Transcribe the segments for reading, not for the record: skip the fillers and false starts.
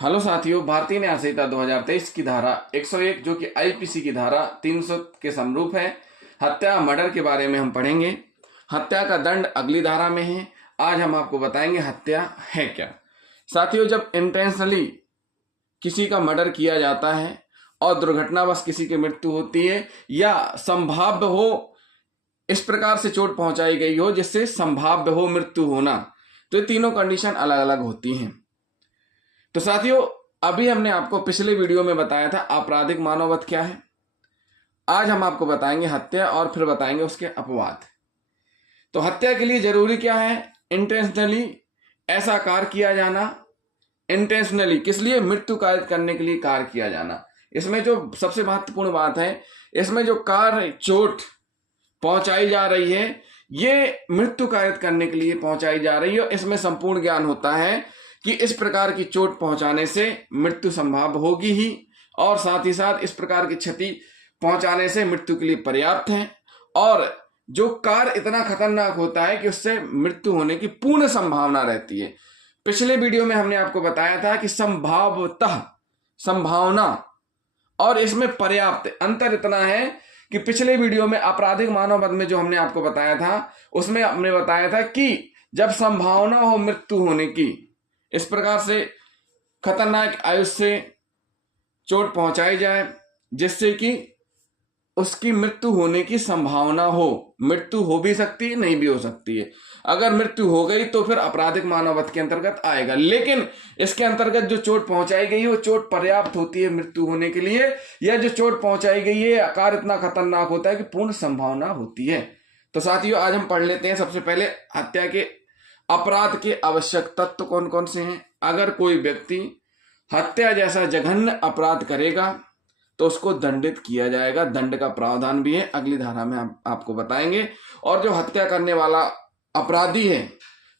Hello साथियों, भारतीय न्याय संहिता 2023 की धारा 101 जो कि आईपीसी की धारा 300 के समरूप है, हत्या मर्डर के बारे में हम पढ़ेंगे। हत्या का दंड अगली धारा में है। आज हम आपको बताएंगे हत्या है क्या। साथियों, जब इंटेंशनली किसी का मर्डर किया जाता है और दुर्घटनावश किसी की मृत्यु होती है या संभाव्य हो इस प्रकार से चोट पहुंचाई गई हो जिससे संभाव्य हो मृत्यु होना, तो ये तीनों कंडीशन अलग अलग होती हैं। तो साथियों, अभी हमने आपको पिछले वीडियो में बताया था आपराधिक मानववध क्या है। आज हम आपको बताएंगे हत्या और फिर बताएंगे उसके अपवाद। तो हत्या के लिए जरूरी क्या है? इंटेंशनली ऐसा कार्य किया जाना। इंटेंशनली किस लिए? मृत्यु कारित करने के लिए कार्य किया जाना। इसमें जो सबसे महत्वपूर्ण बात है, इसमें जो कार्य चोट पहुंचाई जा रही है ये मृत्यु कारित करने के लिए पहुंचाई जा रही है। इसमें संपूर्ण ज्ञान होता है कि इस प्रकार की चोट पहुंचाने से मृत्यु संभव होगी ही, और साथ ही साथ इस प्रकार की क्षति पहुंचाने से मृत्यु के लिए पर्याप्त है। और जो कार्य इतना खतरनाक होता है कि उससे मृत्यु होने की पूर्ण संभावना रहती है। पिछले वीडियो में हमने आपको बताया था कि संभावतः, संभावना और इसमें पर्याप्त अंतर इतना है कि पिछले वीडियो में आपराधिक मानववध में जो हमने आपको बताया था उसमें हमने बताया था कि जब संभावना हो मृत्यु होने की, इस प्रकार से खतरनाक आयुष से चोट पहुंचाई जाए जिससे कि उसकी मृत्यु होने की संभावना हो। मृत्यु हो भी सकती है, नहीं भी हो सकती है। अगर मृत्यु हो गई तो फिर आपराधिक मानववध के अंतर्गत आएगा, लेकिन इसके अंतर्गत जो चोट पहुंचाई गई है वो चोट पर्याप्त होती है मृत्यु होने के लिए, या जो चोट पहुंचाई गई है आकार इतना खतरनाक होता है कि पूर्ण संभावना होती है। तो साथियों, आज हम पढ़ लेते हैं सबसे पहले हत्या के अपराध के आवश्यक तत्व कौन कौन से हैं। अगर कोई व्यक्ति हत्या जैसा जघन्य अपराध करेगा तो उसको दंडित किया जाएगा। दंड का प्रावधान भी है, अगली धारा में हम आपको बताएंगे। और जो हत्या करने वाला अपराधी है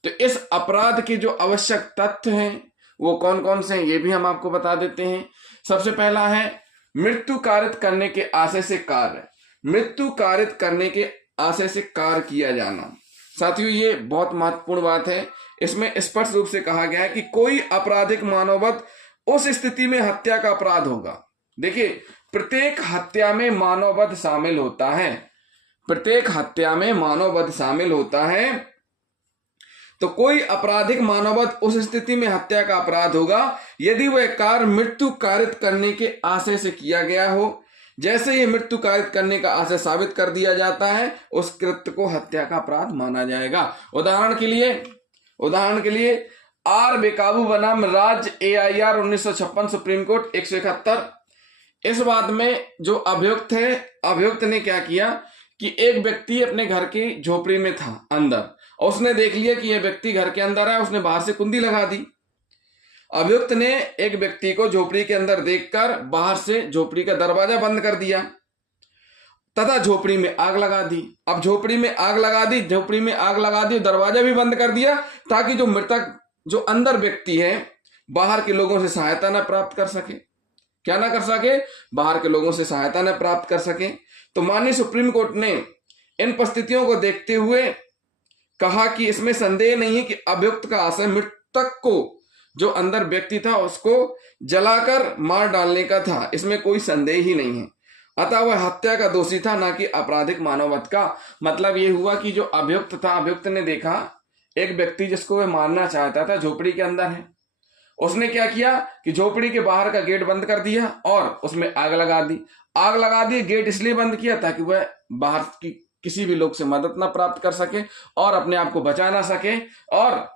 तो इस अपराध के जो आवश्यक तथ्य हैं वो कौन कौन से हैं ये भी हम आपको बता देते हैं। सबसे पहला है मृत्यु कारित करने के आशय से कार्य। मृत्यु कारित करने के आशय से कार्य किया जाना। साथियों, ये बहुत महत्वपूर्ण बात है। इसमें स्पष्ट रूप से कहा गया है कि कोई आपराधिक मानववध उस स्थिति में हत्या का अपराध होगा। देखिए, प्रत्येक हत्या में मानववध शामिल होता है। प्रत्येक हत्या में मानववध शामिल होता है। तो कोई आपराधिक मानववध उस स्थिति में हत्या का अपराध होगा यदि वह कार्य मृत्यु कारित करने के आशय से किया गया हो। जैसे ही मृत्यु कारित करने का आशय साबित कर दिया जाता है उस कृत्य को हत्या का अपराध माना जाएगा। उदाहरण के लिए आर बेकाबू बनाम राज्य AIR 1956 सुप्रीम कोर्ट 171। इस बात में जो अभियुक्त है, अभियुक्त ने क्या किया कि एक व्यक्ति अपने घर की झोपड़ी में था अंदर, और उसने देख लिया कि यह व्यक्ति घर के अंदर है। उसने बाहर से कुंडी लगा दी। अभियुक्त ने एक व्यक्ति को झोपड़ी के अंदर देखकर बाहर से झोपड़ी का दरवाजा बंद कर दिया तथा झोपड़ी में आग लगा दी। अब झोपड़ी में आग लगा दी, दरवाजा भी बंद कर दिया ताकि जो मृतक, जो अंदर व्यक्ति है, बाहर के लोगों से सहायता न प्राप्त कर सके। क्या ना कर सके? बाहर के लोगों से सहायता न प्राप्त कर सके। तो माननीय सुप्रीम कोर्ट ने इन परिस्थितियों को देखते हुए कहा कि इसमें संदेह नहीं है कि अभियुक्त का आशय मृतक को, जो अंदर व्यक्ति था, उसको जलाकर मार डालने का था। इसमें कोई संदेह ही नहीं है। अतः वह हत्या का दोषी था, ना कि आपराधिक मानववध का। मतलब यह हुआ कि जो अभियुक्त था, अभियुक्त ने देखा एक व्यक्ति जिसको वह मारना चाहता था झोपड़ी के अंदर है। उसने क्या किया कि झोपड़ी के बाहर का गेट बंद कर दिया और उसमें आग लगा दी। गेट इसलिए बंद किया ताकि वह बाहर की किसी भी लोग से मदद ना प्राप्त कर सके और अपने आप को बचा ना सके, और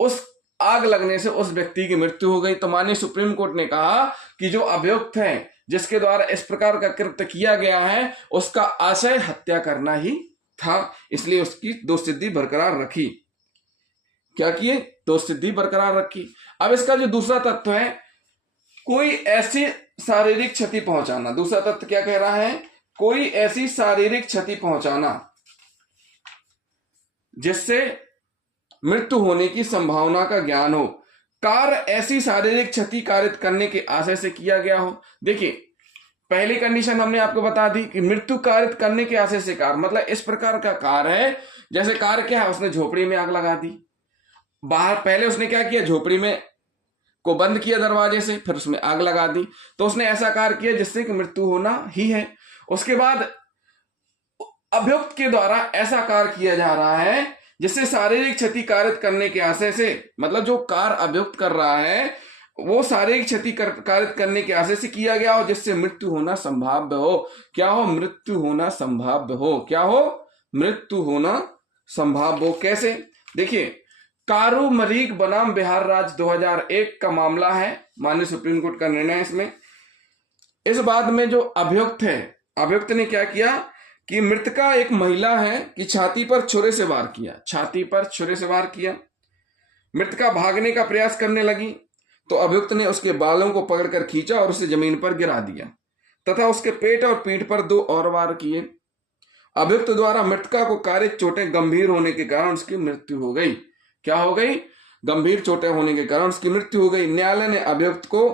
उस आग लगने से उस व्यक्ति की मृत्यु हो गई। तो माननीय सुप्रीम कोर्ट ने कहा कि जो अभियुक्त है, जिसके द्वारा इस प्रकार का कृत्य किया गया है, उसका आशय हत्या करना ही था, इसलिए उसकी दोषसिद्धि बरकरार रखी। क्या किए? दोषसिद्धि बरकरार रखी। अब इसका जो दूसरा तत्व है, कोई ऐसी शारीरिक क्षति पहुंचाना। दूसरा तत्व क्या कह रहा है? कोई ऐसी शारीरिक क्षति पहुंचाना जिससे मृत्यु होने की संभावना का ज्ञान हो। कार्य ऐसी शारीरिक क्षति कारित करने के आशय से किया गया हो। देखिए, पहली कंडीशन हमने आपको बता दी कि मृत्यु कारित करने के आशय से कार्य, मतलब इस प्रकार का कार्य है। जैसे कार्य क्या है? उसने झोपड़ी में आग लगा दी। बाहर पहले उसने क्या किया? झोपड़ी में को बंद किया दरवाजे से, फिर उसमें आग लगा दी। तो उसने ऐसा कार्य किया जिससे कि मृत्यु होना ही है। उसके बाद अभियुक्त के द्वारा ऐसा कार्य किया जा रहा है जिससे शारीरिक क्षति कारित करने के आशय से, मतलब जो कार्य अभियुक्त कर रहा है वो शारीरिक क्षति कारित करने के आशय से किया गया हो, जिससे मृत्यु होना संभाव्य हो। क्या हो? मृत्यु होना संभाव्य हो। क्या हो? मृत्यु होना संभाव्य हो। कैसे? देखिए, कारू मरीक बनाम बिहार राज्य 2001 का मामला है, माननीय सुप्रीम कोर्ट का निर्णय है इसमें। इस बात में जो अभियुक्त है, अभियुक्त ने क्या किया कि मृतका एक महिला है कि छाती पर छुरे से वार किया, छाती पर छुरे से वार किया। मृतका भागने का प्रयास करने लगी तो अभियुक्त ने उसके बालों को पकड़कर खींचा और उसे जमीन पर गिरा दिया तथा उसके पेट और पीठ पर 2 और वार किए। अभियुक्त द्वारा मृतका को कारित चोटें गंभीर होने के कारण उसकी मृत्यु हो गई। क्या हो गई? गंभीर चोटें होने के कारण उसकी मृत्यु हो गई। न्यायालय ने अभियुक्त को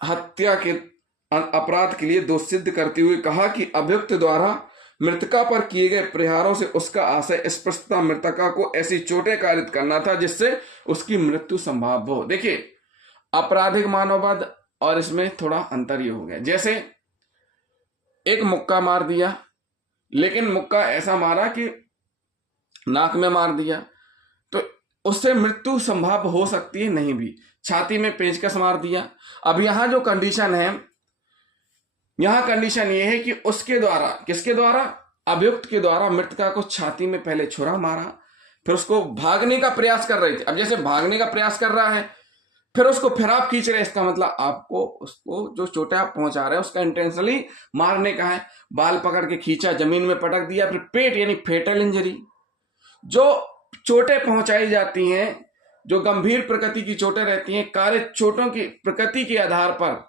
हत्या के अपराध के लिए दोष सिद्ध करते हुए कहा कि अभियुक्त द्वारा मृतका पर किए गए प्रहारों से उसका आशय स्पष्टता मृतका को ऐसी चोटें कारित करना था जिससे उसकी मृत्यु संभाव्य हो। देखिए, आपराधिक मानववाद और इसमें थोड़ा अंतर ये हो गया। जैसे एक मुक्का मार दिया, लेकिन मुक्का ऐसा मारा कि नाक में मार दिया, तो उससे मृत्यु संभाव्य हो सकती है नहीं भी। छाती में पेंचकस मार दिया। अब यहां जो कंडीशन है, यहां कंडीशन ये है कि उसके द्वारा, किसके द्वारा? अभियुक्त के द्वारा मृतका को छाती में पहले छुरा मारा, फिर उसको भागने का प्रयास कर रहे थे। अब जैसे भागने का प्रयास कर रहा है, फिर उसको फिर आप खींच रहे हैं, इसका मतलब आपको उसको जो चोटें आप पहुंचा रहे हैं उसका इंटेंशनली मारने का है। बाल पकड़ के खींचा, जमीन में पटक दिया, फिर पेट यानी फेटल इंजरी। जो चोटें पहुंचाई जाती हैं, जो गंभीर प्रकृति की चोटें रहती हैं, कारित चोटों की प्रकृति के आधार पर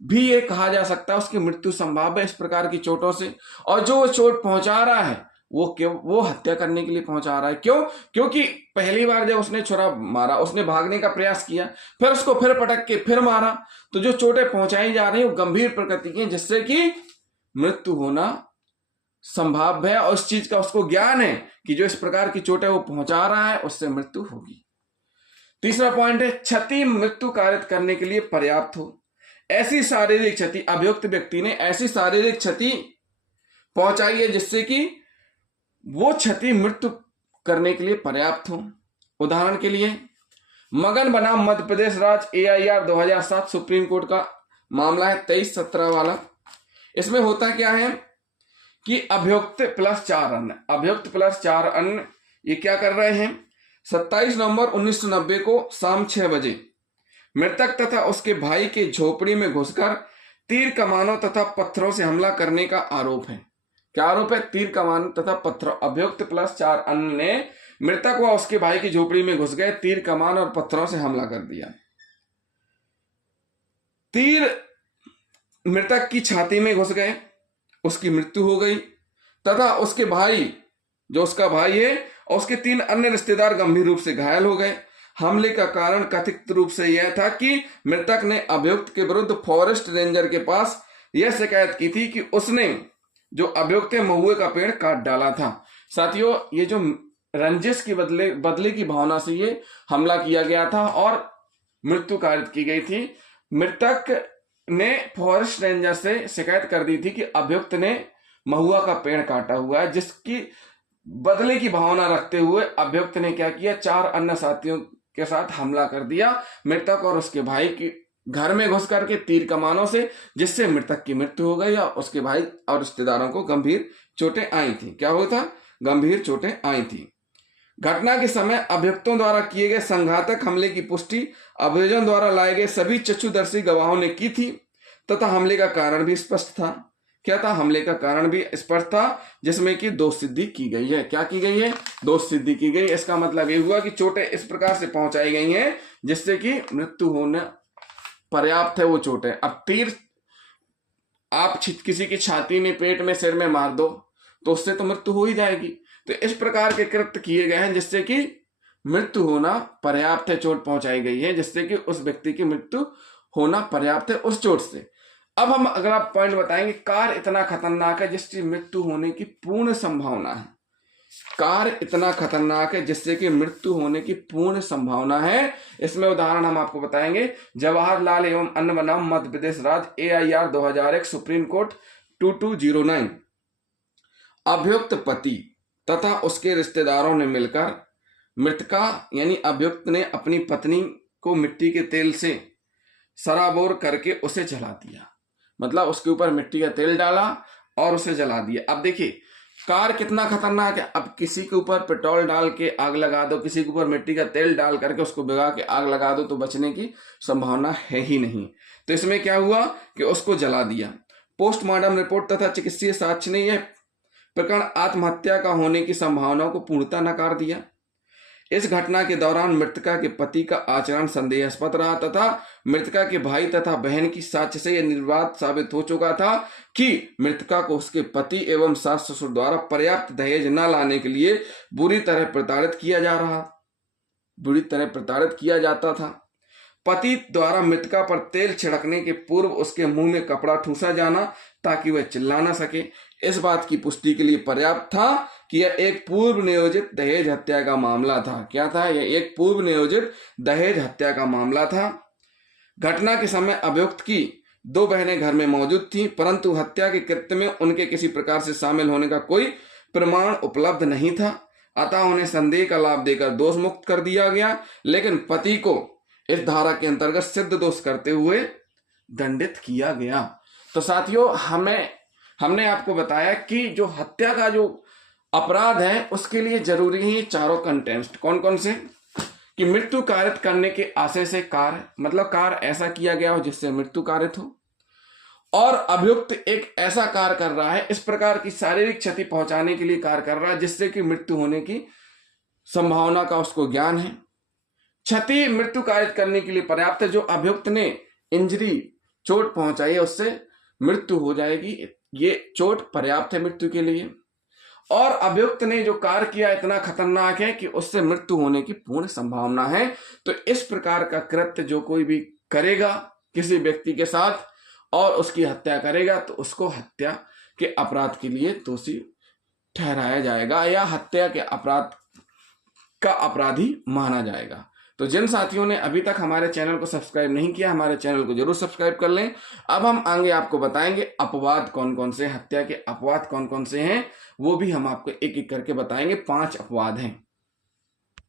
भी ये कहा जा सकता है उसकी मृत्यु संभाव्य है इस प्रकार की चोटों से। और जो वो चोट पहुंचा रहा है वो हत्या करने के लिए पहुंचा रहा है। क्यों? क्योंकि पहली बार जब उसने छुरा मारा, उसने भागने का प्रयास किया, फिर उसको फिर पटक के फिर मारा, तो जो चोटें पहुंचाई जा रही है वो गंभीर प्रकृति की, जिससे कि मृत्यु होना संभाव्य है। और उस चीज का उसको ज्ञान है कि जो इस प्रकार की चोटें वो पहुंचा रहा है उससे मृत्यु होगी। तीसरा पॉइंट है, क्षति मृत्यु कारित करने के लिए पर्याप्त हो। ऐसी शारीरिक क्षति, अभियुक्त व्यक्ति ने ऐसी शारीरिक क्षति पहुंचाई है जिससे कि वो क्षति मृत्यु करने के लिए पर्याप्त हो। उदाहरण के लिए मगन बनाम मध्य प्रदेश राज्य AIR 2007 सुप्रीम कोर्ट का मामला है 23-17 वाला। इसमें होता क्या है कि अभियुक्त प्लस 4 अन्य, अभियुक्त प्लस 4 अन्य ये क्या कर रहे हैं? 27 नवंबर 1990 को शाम 6 बजे मृतक तथा उसके भाई के झोपड़ी में घुसकर तीर कमानों तथा पत्थरों से हमला करने का आरोप है। क्या आरोप है? तीर कमान तथा पत्थर। अभियुक्त प्लस 4 अन्य ने मृतक व उसके भाई की झोपड़ी में घुस गए, तीर कमान और पत्थरों से हमला कर दिया। तीर मृतक की छाती में घुस गए, उसकी मृत्यु हो गई तथा उसके भाई, जो उसका भाई है, और उसके 3 अन्य रिश्तेदार गंभीर रूप से घायल हो गए। हमले का कारण कथित रूप से यह था कि मृतक ने अभियुक्त के विरुद्ध फॉरेस्ट रेंजर के पास यह शिकायत की थी कि उसने जो अभियुक्त है महुए का पेड़ काट डाला था। साथियों, ये जो रंजिश की बदले की भावना से ये हमला किया गया था और मृत्यु कारित की गई थी। मृतक ने फॉरेस्ट रेंजर से शिकायत कर दी थी कि अभियुक्त ने महुआ का पेड़ काटा हुआ है, जिसकी बदले की भावना रखते हुए अभियुक्त ने क्या किया? 4 अन्य साथियों के साथ हमला कर दिया मृतक और उसके भाई के घर में घुस करके तीर कमानों से, जिससे मृतक की मृत्यु हो गई और उसके भाई और रिश्तेदारों को गंभीर चोटें आई थी। क्या हुआ था? गंभीर चोटें आई थी। घटना के समय अभियुक्तों द्वारा किए गए संघातक हमले की पुष्टि अभियोजन द्वारा लाए गए सभी चक्षुदर्शी गवाहों ने की थी तथा हमले का कारण भी स्पष्ट था। क्या था? हमले का कारण भी स्पष्ट था, जिसमें कि दोष सिद्धि की गई है। क्या की गई है? दोष सिद्धि की गई। इसका मतलब ये हुआ कि चोटें इस प्रकार से पहुंचाई गई हैं जिससे कि मृत्यु होना पर्याप्त है वो चोटें। अब तीर आप किसी की छाती में, पेट में, सिर में मार दो तो उससे तो मृत्यु हो ही जाएगी। तो इस प्रकार के कृत्य किए गए हैं जिससे कि मृत्यु होना पर्याप्त है, चोट पहुंचाई गई है जिससे कि उस व्यक्ति की मृत्यु होना पर्याप्त है उस चोट से। अब हम अगला पॉइंट बताएंगे, कार्य इतना खतरनाक है जिसकी मृत्यु होने की पूर्ण संभावना है। कार्य इतना खतरनाक है जिससे कि मृत्यु होने की पूर्ण संभावना है। इसमें उदाहरण हम आपको बताएंगे। जवाहरलाल एवं अन्न बनाम मध्य प्रदेश राज्य AIR 2001 सुप्रीम कोर्ट 2209। अभियुक्त पति तथा उसके रिश्तेदारों ने मिलकर मृतका यानी अभियुक्त ने अपनी पत्नी को मिट्टी के तेल से सराबोर करके उसे जला दिया। मतलब उसके ऊपर मिट्टी का तेल डाला और उसे जला दिया। अब देखिए कार्य कितना खतरनाक है। अब किसी के ऊपर पेट्रोल डाल के आग लगा दो, किसी के ऊपर मिट्टी का तेल डाल करके उसको भिगा के आग लगा दो तो बचने की संभावना है ही नहीं। तो इसमें क्या हुआ कि उसको जला दिया। पोस्टमार्टम रिपोर्ट तथा चिकित्सीय साक्ष्य ने यह प्रकरण आत्महत्या का होने की संभावना को पूर्णतः नकार दिया। इस घटना के दौरान मृतका के पति का आचरण संदेहास्पद रहा तथा मृतका के भाई तथा बहन की साक्ष्य से यह निर्वात साबित हो चुका था कि मृतका को उसके पति एवं सास ससुर द्वारा पर्याप्त दहेज न लाने के लिए बुरी तरह प्रताड़ित किया जाता था। पति द्वारा मृतका पर तेल छिड़कने के पूर्व उसके मुंह में कपड़ा ठूसा जाना ताकि वह चिल्ला न सके इस बात की पुष्टि के लिए पर्याप्त था कि यह एक पूर्व नियोजित दहेज हत्या का मामला था। क्या था? यह एक पूर्व नियोजित दहेज हत्या का मामला था। घटना के समय अभियुक्त की 2 बहनें घर में मौजूद थीं, परंतु हत्या के कृत्य में उनके किसी प्रकार से शामिल होने का कोई प्रमाण उपलब्ध नहीं था। अतः उन्हें संदेह का लाभ देकर दोष मुक्त कर दिया गया, लेकिन पति को इस धारा के अंतर्गत सिद्ध दोष करते हुए दंडित किया गया। तो साथियों हमने आपको बताया कि जो हत्या का जो अपराध है उसके लिए जरूरी है चारों कंटेंट। कौन कौन से? कि मृत्यु कारित करने के आशय से कार्य, मतलब कार्य ऐसा किया गया हो जिससे मृत्यु कारित हो, और अभियुक्त एक ऐसा कार्य कर रहा है, इस प्रकार की शारीरिक क्षति पहुंचाने के लिए कार्य कर रहा है जिससे कि मृत्यु होने की संभावना का उसको ज्ञान है। क्षति मृत्यु कारित करने के लिए पर्याप्त है। जो अभियुक्त ने इंजरी चोट पहुंचाई है उससे मृत्यु हो जाएगी, ये चोट पर्याप्त है मृत्यु के लिए। और अभियुक्त ने जो कार्य किया इतना खतरनाक है कि उससे मृत्यु होने की पूर्ण संभावना है। तो इस प्रकार का कृत्य जो कोई भी करेगा किसी व्यक्ति के साथ और उसकी हत्या करेगा तो उसको हत्या के अपराध के लिए दोषी ठहराया जाएगा या हत्या के अपराध का अपराधी माना जाएगा। तो जिन साथियों ने अभी तक हमारे चैनल को सब्सक्राइब नहीं किया, हमारे चैनल को जरूर सब्सक्राइब कर लें। अब हम आगे आपको बताएंगे अपवाद कौन कौन से, हत्या के अपवाद कौन कौन से हैं, वो भी हम आपको एक एक करके बताएंगे। 5 अपवाद हैं।